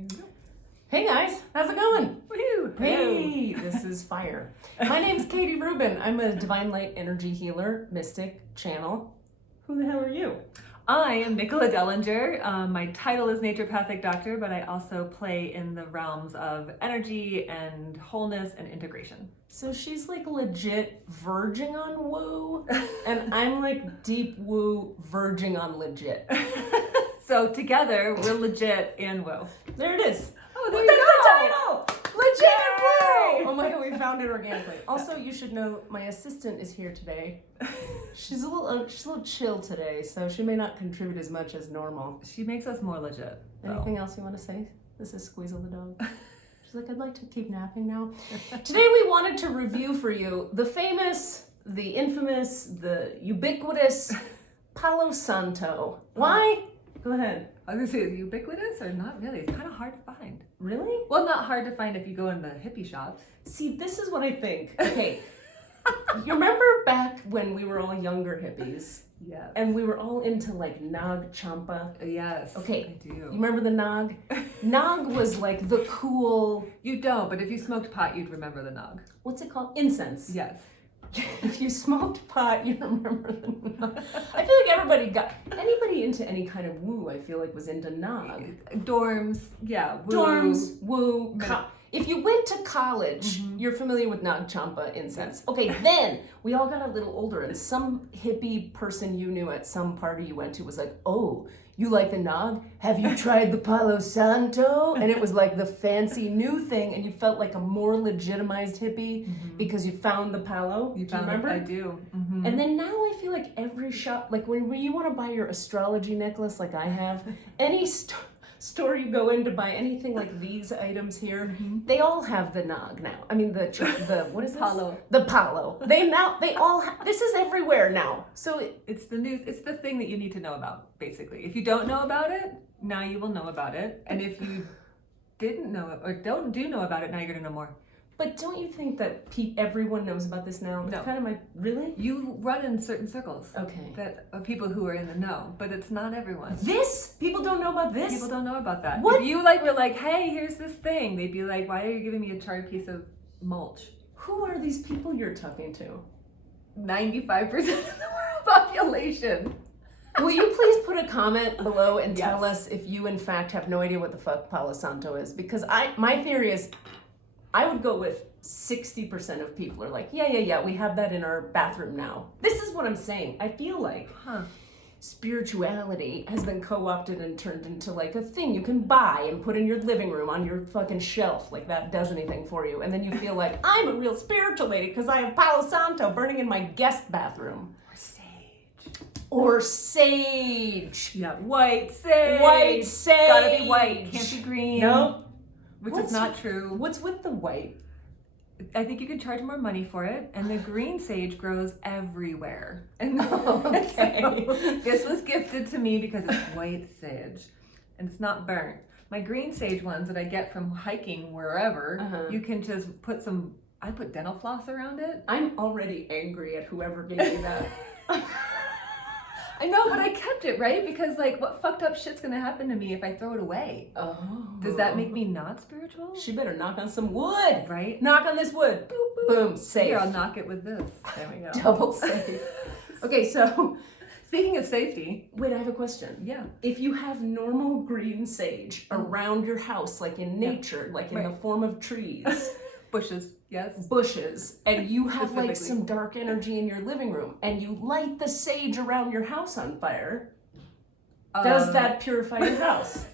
Here we go. Hey guys, how's it going? Woo-hoo. Hey, this is Fire. My name's Katie Rubin. I'm a divine light energy healer, mystic, channel. Who the hell are you? I am Niccola Dellinger. My title is naturopathic doctor, but I also play in the realms of energy and wholeness and integration. So she's like legit verging on woo, and I'm like deep woo verging on legit. So together, we're legit and woo. There it is. Oh, there That's you the title! Legit and Yay! woo! Oh my god, we found it organically. Also, you should know my assistant is here today. She's a little chill today, so she may not contribute as much as normal. She makes us more legit. Anything else you want to say? This is Squeezle the dog. She's like, I'd like to keep napping now. Today we wanted to review for you the famous, the infamous, the ubiquitous PALO SANTO. Why? Go ahead. I was gonna say, is it ubiquitous or not really? It's kind of hard to find. Really? Well, not hard to find if you go in the hippie shops. See, this is what I think. Okay. You remember back when we were all younger hippies? Yes. And we were all into like Nag Champa? Yes. Okay. I do. You remember the Nag? Nag was like the cool... You don't, but if you smoked pot, you'd remember the nog. What's it called? Incense. Yes. If you smoked pot, you remember the Nog. I feel like anybody into any kind of woo, I feel like was into Nog. Dorms, yeah. Woo. Dorms, woo, if you went to college, Mm-hmm. you're familiar with Nag Champa incense. Okay, then we all got a little older and some hippie person you knew at some party you went to was like, oh, you like the Nog? Have you tried the Palo Santo? And it was like the fancy new thing and you felt like a more legitimized hippie because you found the Palo. You do you found remember? it? I do. Mm-hmm. And then now I feel like every shop, like when you want to buy your astrology necklace like I have, any store you go in to buy anything like these items here, they all have the Nog now. I mean the what is this? Palo. The Palo. They all this is everywhere now. So It's the news. It's the thing that you need to know about, basically. If you don't know about it, now you will know about it. And if you didn't know it or do know about it, now you're gonna know more. but don't you think that everyone knows about this now? It's No. kind of really? You run in certain circles Okay. that of people who are in the know, but it's not everyone. This? People don't know about this? People don't know about that. What? If you were like, hey, here's this thing, they'd be like, why are you giving me a charred piece of mulch? Who are these people you're talking to? 95% of the world population. Will you please put a comment below and tell Yes. us if you in fact have no idea what the fuck Palo Santo is? Because my theory is I would go with 60% of people are like, yeah, we have that in our bathroom now. This is what I'm saying. I feel like spirituality has been co-opted and turned into like a thing you can buy and put in your living room on your fucking shelf, like that does anything for you. And then you feel like, I'm a real spiritual lady because I have Palo Santo burning in my guest bathroom. Or sage. Yeah, white sage. White sage. Gotta be white, can't be green. Nope. Which is not true. What's with the white? I think you can charge more money for it, and the green sage grows everywhere. And Okay. so this was gifted to me because it's white sage, and it's not burnt. My green sage ones that I get from hiking wherever, you can just put some. I put dental floss around it. I'm already angry at whoever gave me that. I know, but I kept it, right? Because what fucked up shit's gonna happen to me if I throw it away? Oh. Does that make me not spiritual? She better knock on some wood. Right? Knock on this wood. Boop, boop. Boom. Safe. Here, I'll knock it with this. There we go. Double safe. Okay, so Speaking of safety. wait, I have a question. Yeah. If you have normal green sage around your house, like in nature, like in the form of trees, Bushes. Yes. bushes, and you have like Specifically. some dark energy in your living room, and you light the sage around your house on fire, does that purify your house?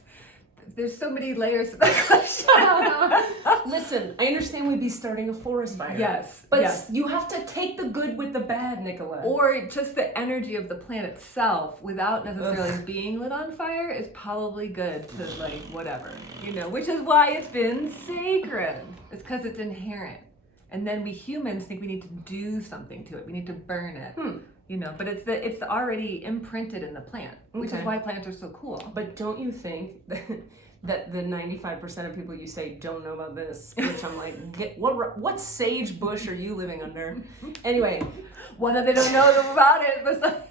There's so many layers to that question. Listen, I understand we'd be starting a forest fire. Yes. But yes. you have to take the good with the bad, Niccola. Or just the energy of the plant itself without necessarily being lit on fire is probably good to whatever, which is why it's been sacred. It's because it's inherent. And then we humans think we need to do something to it. We need to burn it. But it's already imprinted in the plant, which is why plants are so cool. But don't you think that the 95% of people you say don't know about this, which I'm like, what sage bush are you living under? Anyway, One that they don't know about it besides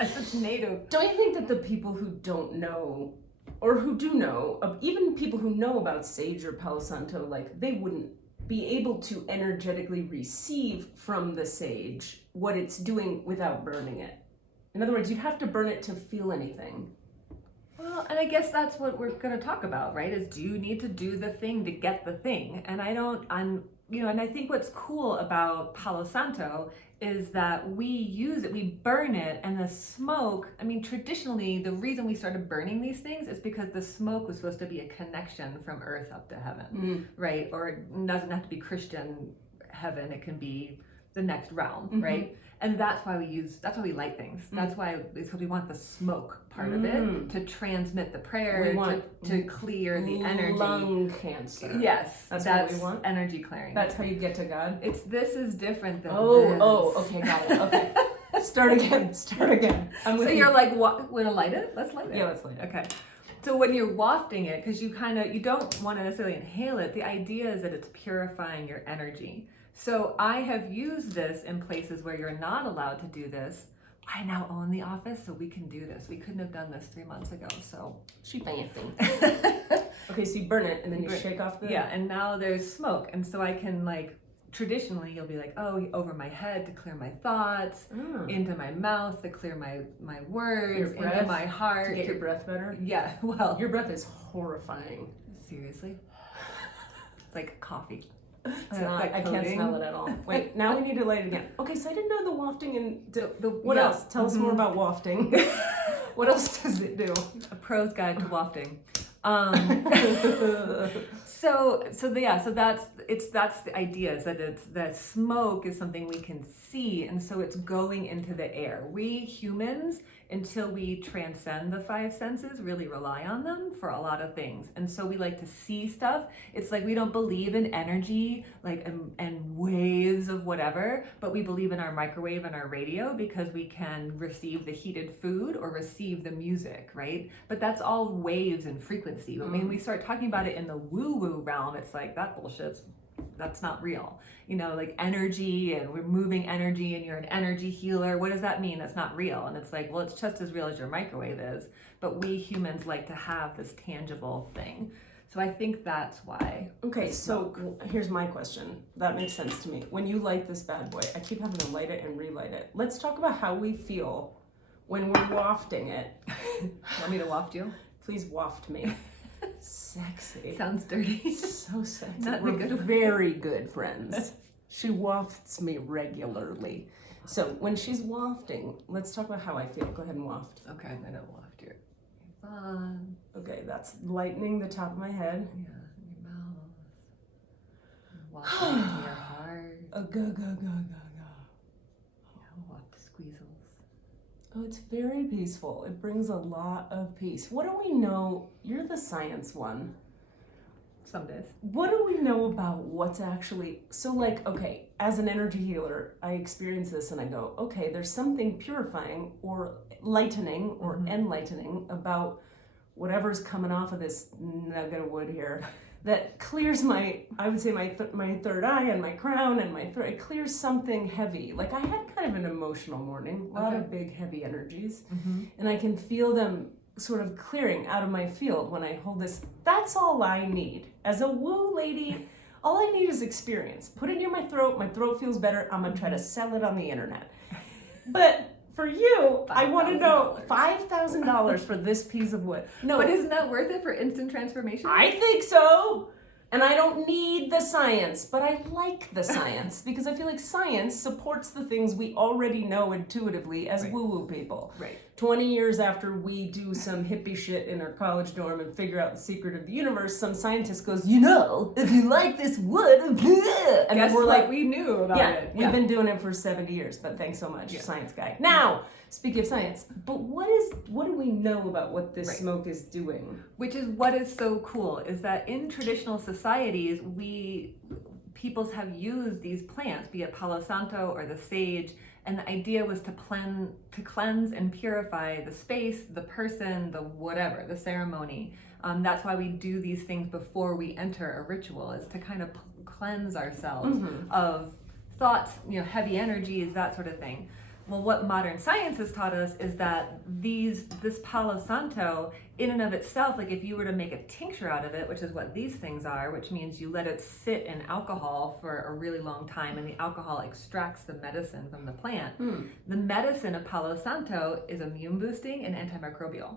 it's native. don't you think that the people who don't know or who do know, even people who know about sage or Palo Santo, like they wouldn't be able to energetically receive from the sage what it's doing without burning it. In other words, you'd have to burn it to feel anything. Well, and I guess that's what we're going to talk about, right? Is do you need to do the thing to get the thing? And and I think what's cool about Palo Santo is that we use it, we burn it, and the smoke, I mean, traditionally, the reason we started burning these things is because the smoke was supposed to be a connection from earth up to heaven, right? Or it doesn't have to be Christian heaven, it can be the next realm, right? And that's why we light things. That's why, because we want the smoke part of it to transmit the prayer, to clear the energy. Lung cancer. Yes, that's what we want. Energy clearing. That's how you get to God. This is different than this. Okay, got it. Okay, start again. So you're like, want to light it? Let's light it. Yeah, let's light it. Okay. So when you're wafting it, because you don't want to necessarily inhale it, the idea is that it's purifying your energy. So I have used this in places where you're not allowed to do this. I now own the office, so we can do this. We couldn't have done this 3 months ago, so. She fancy. Okay, so you burn it and then you shake off the... Yeah, and now there's smoke. And so I can traditionally you'll be like, over my head to clear my thoughts, into my mouth to clear my words, into my heart. To get your breath better? Yeah, well. Your breath is horrifying. Seriously? It's like coffee. It's not, I can't smell it at all. Wait, now we need to light it again. Okay, so I didn't know the wafting and what else? Tell us more about wafting. What else does it do? A pro's guide to wafting. So that's the idea, is that smoke is something we can see, and so it's going into the air. We humans, until we transcend the five senses, really rely on them for a lot of things, and so we like to see stuff. It's like we don't believe in energy, and waves of whatever, but we believe in our microwave and our radio because we can receive the heated food or receive the music, right? But that's all waves and frequency. I mean, we start talking about it in the woo-woo realm, it's like, that bullshit's, that's not real. Like energy, and we're moving energy, and you're an energy healer. What does that mean? That's not real. And it's like, well, it's just as real as your microwave is, but we humans like to have this tangible thing. So I think that's why. Okay, so here's my question. That makes sense to me. When you light this bad boy, I keep having to light it and relight it. Let's talk about how we feel when we're wafting it. Want me to waft you? Please waft me. Sexy. Sounds dirty. So sexy. Not We're good very good friends. She wafts me regularly. So when she's wafting, let's talk about how I feel. Go ahead and waft. Okay, I'm gonna waft your fun. Okay, that's lightening the top of my head. Yeah, your mouth. Wafting into your heart. Go. Yeah, waft the squeezels. Oh, it's very peaceful. It brings a lot of peace. What do we know? You're the science one. Some days. What do we know about what's actually... So okay, as an energy healer, I experience this and I go, okay, there's something purifying or lightening or enlightening about whatever's coming off of this nugget of wood here that clears my third eye and my crown and my throat. It clears something heavy. I had kind of an emotional morning, a lot of big, heavy energies, and I can feel them sort of clearing out of my field when I hold this. That's all I need. As a woo lady, all I need is experience. Put it near my throat feels better, I'm gonna try to sell it on the internet. But for you, I want to know $5,000 for this piece of wood. No, but isn't that worth it for instant transformation? I think so. And I don't need the science, but I like the science because I feel like science supports the things we already know intuitively as woo-woo people. Right. 20 years after we do some hippie shit in our college dorm and figure out the secret of the universe, some scientist goes, if you like this wood, and guess we're what we knew about it. We've been doing it for 70 years, but thanks so much, science guy. Now, speaking of science, but what do we know about what this smoke is doing? Which is what is so cool, is that in traditional societies, peoples have used these plants, be it Palo Santo or the sage, and the idea was to cleanse and purify the space, the person, the whatever, the ceremony. That's why we do these things before we enter a ritual, is to kind of cleanse ourselves of thoughts, heavy energies, that sort of thing. Well, what modern science has taught us is that this Palo Santo, in and of itself, like if you were to make a tincture out of it, which is what these things are, which means you let it sit in alcohol for a really long time, and the alcohol extracts the medicine from the plant. The medicine of Palo Santo is immune boosting and antimicrobial,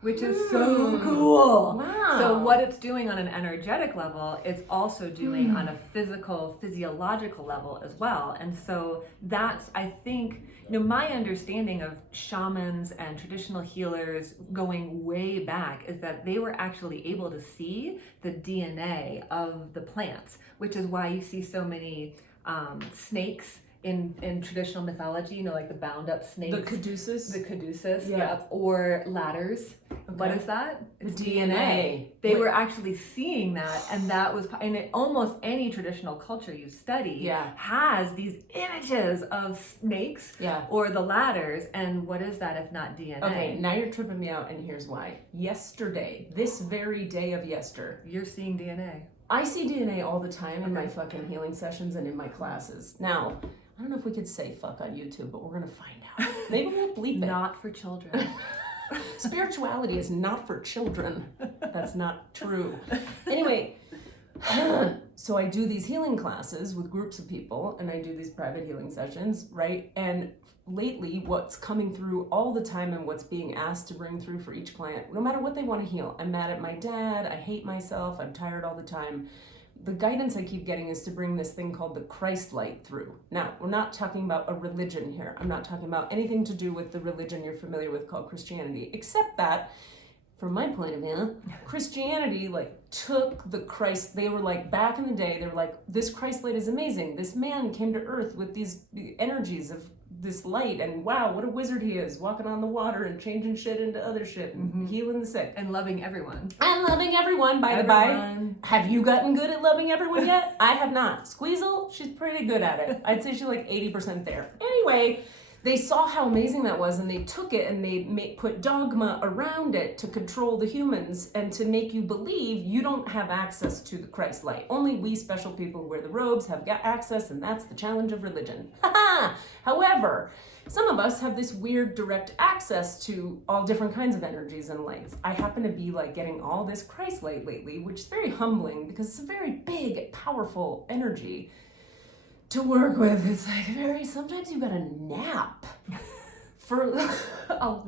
which is so cool. Wow. So what it's doing on an energetic level, it's also doing on a physiological level as well. And so that's, I think, my understanding of shamans and traditional healers going way back is that they were actually able to see the DNA of the plants, which is why you see so many snakes in traditional mythology, like the bound up snakes. The caduceus? Yeah. Or ladders. Okay. What is that? It's DNA. They were actually seeing that, and that was, and almost any traditional culture you study has these images of snakes or the ladders, and what is that if not DNA? Okay, now you're tripping me out, and here's why. Yesterday, this very day of yester, you're seeing DNA. I see DNA all the time in my fucking healing sessions and in my classes. Now, I don't know if we could say fuck on YouTube, but we're gonna find out. Maybe we'll bleep it. Not for children. Spirituality is not for children. That's not true. Anyway, so I do these healing classes with groups of people, and I do these private healing sessions, right? And lately, what's coming through all the time and what's being asked to bring through for each client, no matter what they want to heal. I'm mad at my dad, I hate myself, I'm tired all the time. The guidance I keep getting is to bring this thing called the Christ light through. Now, we're not talking about a religion here. I'm not talking about anything to do with the religion you're familiar with called Christianity, except that, from my point of view, Christianity took the Christ, they were back in the day, they were this Christ light is amazing. This man came to earth with these energies of this light, and wow, what a wizard he is, walking on the water and changing shit into other shit and healing the sick. And loving everyone. And loving everyone, by the by. Have you gotten good at loving everyone yet? I have not. Squeezle, she's pretty good at it. I'd say she's 80% there. Anyway, they saw how amazing that was, and they took it and they put dogma around it to control the humans and to make you believe you don't have access to the Christ light. Only we special people who wear the robes have got access, and that's the challenge of religion. However, some of us have this weird direct access to all different kinds of energies and lights. I happen to be getting all this Christ light lately, which is very humbling because it's a very big, powerful energy to work with. It's sometimes you gotta nap for a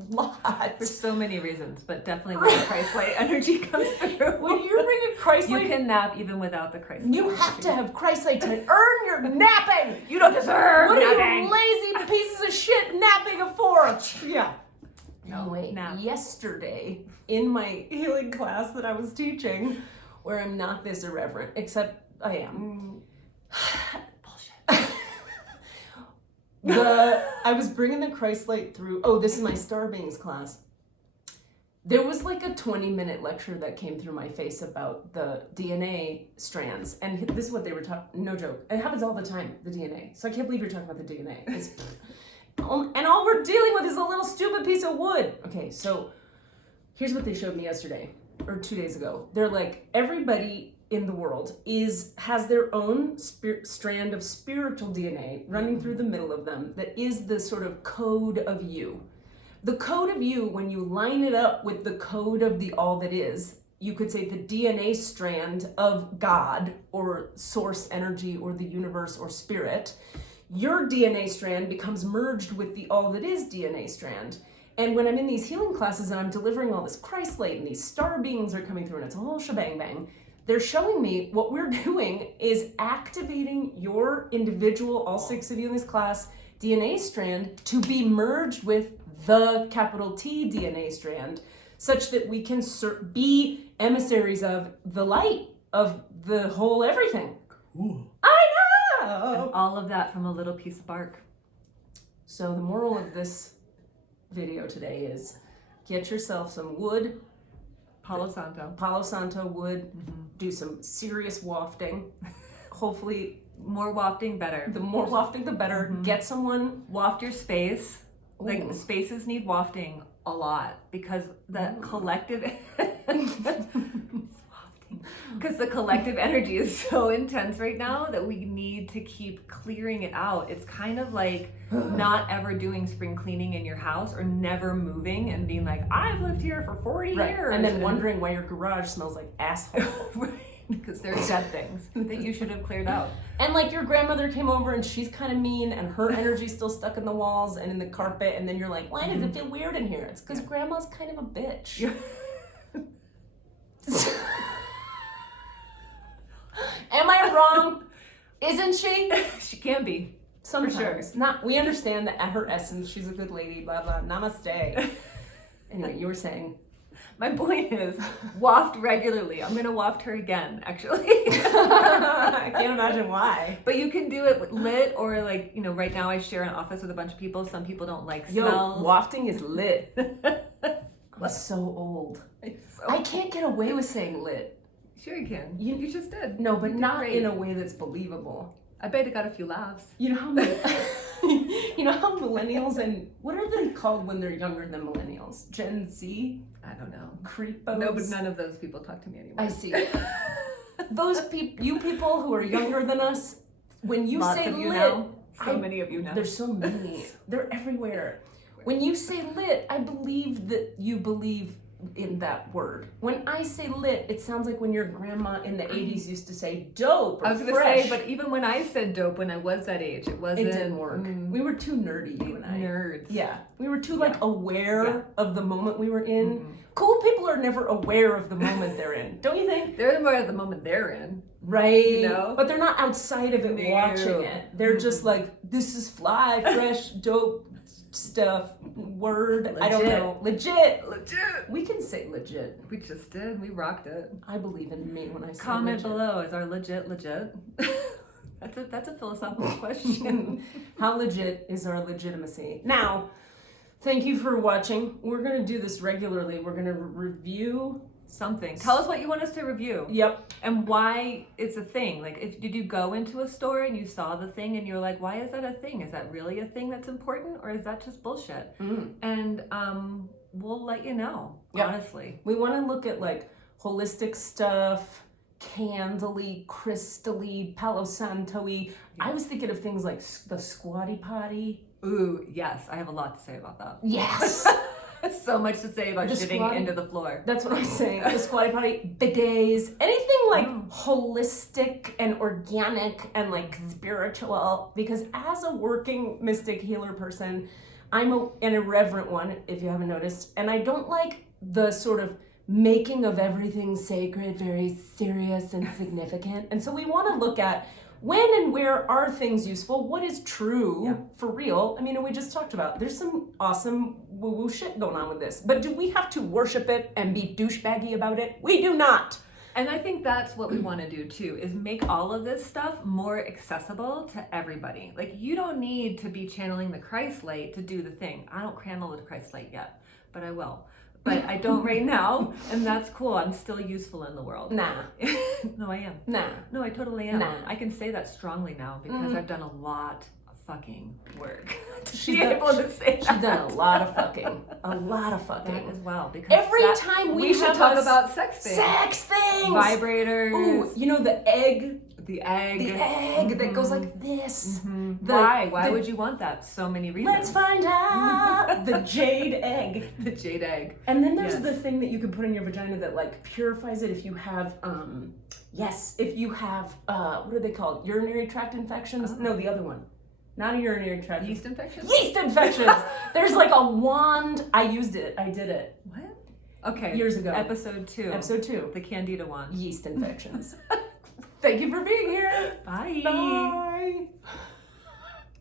lot. For so many reasons, but definitely when the Christ light energy comes through. When you bring a Christ light, you can nap even without the Christ light. You have to have Christ light to earn your napping. You don't deserve what napping. What are you lazy pieces of shit napping it for? Yeah. Anyway, yesterday in my healing class that I was teaching, where I'm not this irreverent, except I am. I was bringing the Christ light through. Oh, this is my Star Beings class. There was a 20-minute lecture that came through my face about the DNA strands. And this is what they were talking, no joke. It happens all the time, the DNA. So I can't believe you're talking about the DNA. And all we're dealing with is a little stupid piece of wood. Okay, so here's what they showed me yesterday, or 2 days ago. They're everybody in the world has their own strand of spiritual DNA running through the middle of them that is the sort of code of you. The code of you, when you line it up with the code of the all that is, you could say the DNA strand of God or source energy or the universe or spirit, your DNA strand becomes merged with the all that is DNA strand. And when I'm in these healing classes and I'm delivering all this Christ light and these star beings are coming through and it's a whole shebang bang, they're showing me what we're doing is activating your individual, all 6 of you in this class, DNA strand to be merged with the capital T DNA strand, such that we can be emissaries of the light, of the whole everything. Cool. I know! And all of that from a little piece of bark. So the moral of this video today is get yourself some wood, Palo Santo. Palo Santo wood, do some serious wafting. Hopefully, more wafting, better. The more wafting, the better. Get someone. Waft your space. Ooh. Spaces need wafting a lot because the collective wafting. Because the collective energy is so intense right now that we need to keep clearing it out. It's kind of like not ever doing spring cleaning in your house or never moving and being like, I've lived here for 40 years. And then wondering why your garage smells like asshole. Because there's dead things that you should have cleared out. And like your grandmother came over and she's kind of mean and her energy's still stuck in the walls and in the carpet, and then you're like, why does it feel weird in here? It's because grandma's kind of a bitch. Am I wrong? Isn't she? She can be. Sometimes. For sure. Not, we understand that at her essence, she's a good lady, blah, blah, namaste. Anyway, you were saying. My point is, waft regularly. I'm gonna waft her again, actually. I can't imagine why. But you can do it with lit or like, you know, right now I share an office with a bunch of people. Some people don't like smells. Wafting is lit. I'm so old. I can't get away with saying lit. Sure you can. You just did. No, but You did not great. in a way that's believable. I bet it got a few laughs. You know how millennials and what are they called when they're younger than millennials? Gen Z? I don't know. Creepos? No, but none of those people talk to me anymore. I see. Those you people who are younger than us, when you Lots say of you lit, now. So many of you now. There's so many. They're everywhere. When you say lit, I believe that you believe in that word. When I say lit, it sounds like when your grandma in the 80s used to say dope or I was gonna fresh. say, but even when I said dope when I was that age, it wasn't. It didn't work. We were too nerdy, you and I. Nerds. Yeah. We were too aware of the moment we were in. Mm-hmm. Cool people are never aware of the moment they're in. Don't you think? They're more at the moment they're in. Right. You know? But they're not outside of it No. watching it. They're just like, this is fly, fresh, dope stuff. Word. Legit. I don't know. Legit. Legit. We can say legit. We just did. We rocked it. I believe in me when I say Comment legit. below. Is our legit legit? That's a philosophical question. How legit is our legitimacy? Now, thank you for watching. We're going to do this regularly. We're going to review Something. Tell us what you want us to review. Yep. And why it's a thing. Like, did you go into a store and you saw the thing and you're like, why is that a thing? Is that really a thing that's important, or is that just bullshit? And we'll let you know. Yep. Honestly, We want to look at like holistic stuff, candly, crystally, Palo Santo-y. I was thinking of things like the squatty potty. ooh, yes, I have a lot to say about that. Yes. So much to say about The shitting squatty- into the floor. That's what I'm saying. The squatty potty, bidets, anything like holistic and organic and like spiritual. Because as a working mystic healer person, I'm an irreverent one, if you haven't noticed. And I don't like the sort of making of everything sacred, very serious and significant. And so we want to look at when and where are things useful? What is true for real? I mean, and we just talked about, there's some awesome woo-woo shit going on with this. But do we have to worship it and be douchebaggy about it? We do not. And I think that's what we want to do too, is make all of this stuff more accessible to everybody. Like, you don't need to be channeling the Christ light to do the thing. I don't channel the Christ light yet, but I will. But I don't right now, and that's cool. I'm still useful in the world. Nah. No, I am. Nah. No, I totally am. Nah. I can say that strongly now because I've done a lot of fucking work to She's be done- able to say that. She's done a lot of fucking. A lot of fucking. That as well. Because Every that- time we should have talk a about sex things. Sex things! Vibrators. Ooh, you know the egg? The egg. The egg that goes like this. Why? Why would you want that? So many reasons. Let's find out! The jade egg. The jade egg. And then there's Yes. the thing that you can put in your vagina that like purifies it if you have, if you have, what are they called? Urinary tract infections? No, the other one. Not a urinary tract. Yeast infections? Yeast infections! There's like a wand. I used it. I did it. What? Okay. Years ago. Episode 2. Episode 2. The Candida one. Yeast infections. Thank you for being here. Bye. Bye.